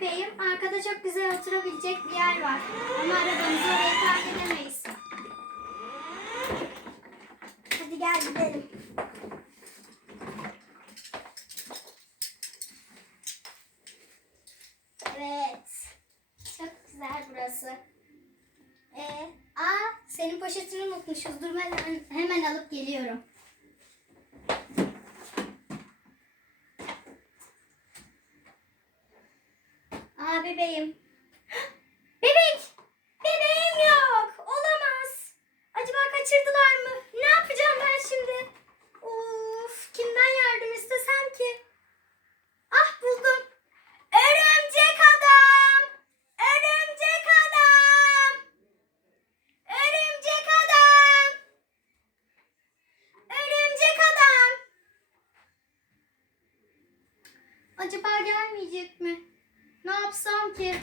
bebeğim. Arkada çok güzel oturabilecek bir yer var. Ama arabanızı oraya park edemeyiz. Hadi gel gidelim. Evet. Çok güzel burası. Ee, aa senin poşetini unutmuşuz. Dur ben hemen alıp geliyorum. Aa bebeğim. Bebek! Bebeğim yok. Olamaz. Acaba kaçırdılar mı? Ne yapacağım ben şimdi? Of, kimden yardım istesem ki? Ah buldum. Örümcek adam! Örümcek adam! Örümcek adam! Örümcek adam! Acaba gelmeyecek mi? Ne yapsam ki?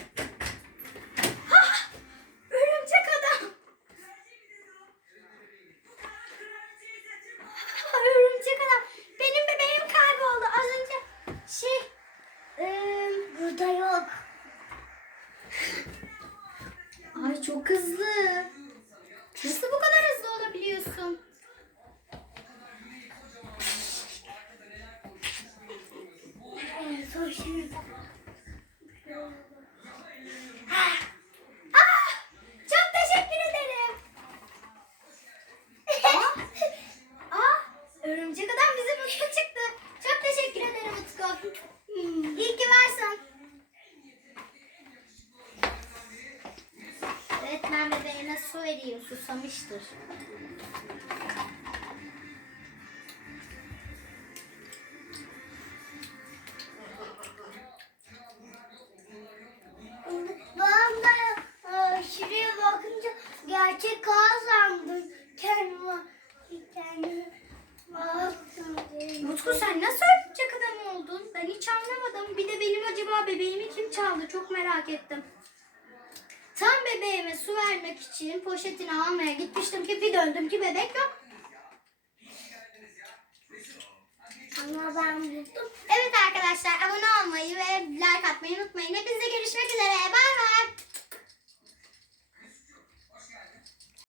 Örümcek adam! Örümcek adam! Benim bebeğim kayboldu. Az önce şey... Burada yok. Ay çok hızlı. Nasıl bu kadar hızlı olabiliyorsun? Son şimdi. Ah! Çok teşekkür ederim. Aa, aa, örümcek adam bize mutlu çıktı. Çok teşekkür ederim Utku. Hmm, iyi ki varsın. Öğretmen bebeğine su veriyor, susamıştır. De e, şuraya bakınca gerçek kağıt sandım. Kendime, kendime baktım. Utku sen nasıl örümcek adam oldun? Ben hiç anlamadım. Bir de benim acaba bebeğimi kim çaldı? Çok merak ettim. Tam bebeğime su vermek için poşetini almaya gitmiştim ki bir döndüm ki bebek yok. Ama ben buldum. Evet arkadaşlar abone olmayı ve like atmayı unutmayın. Hepinize görüşmek üzere.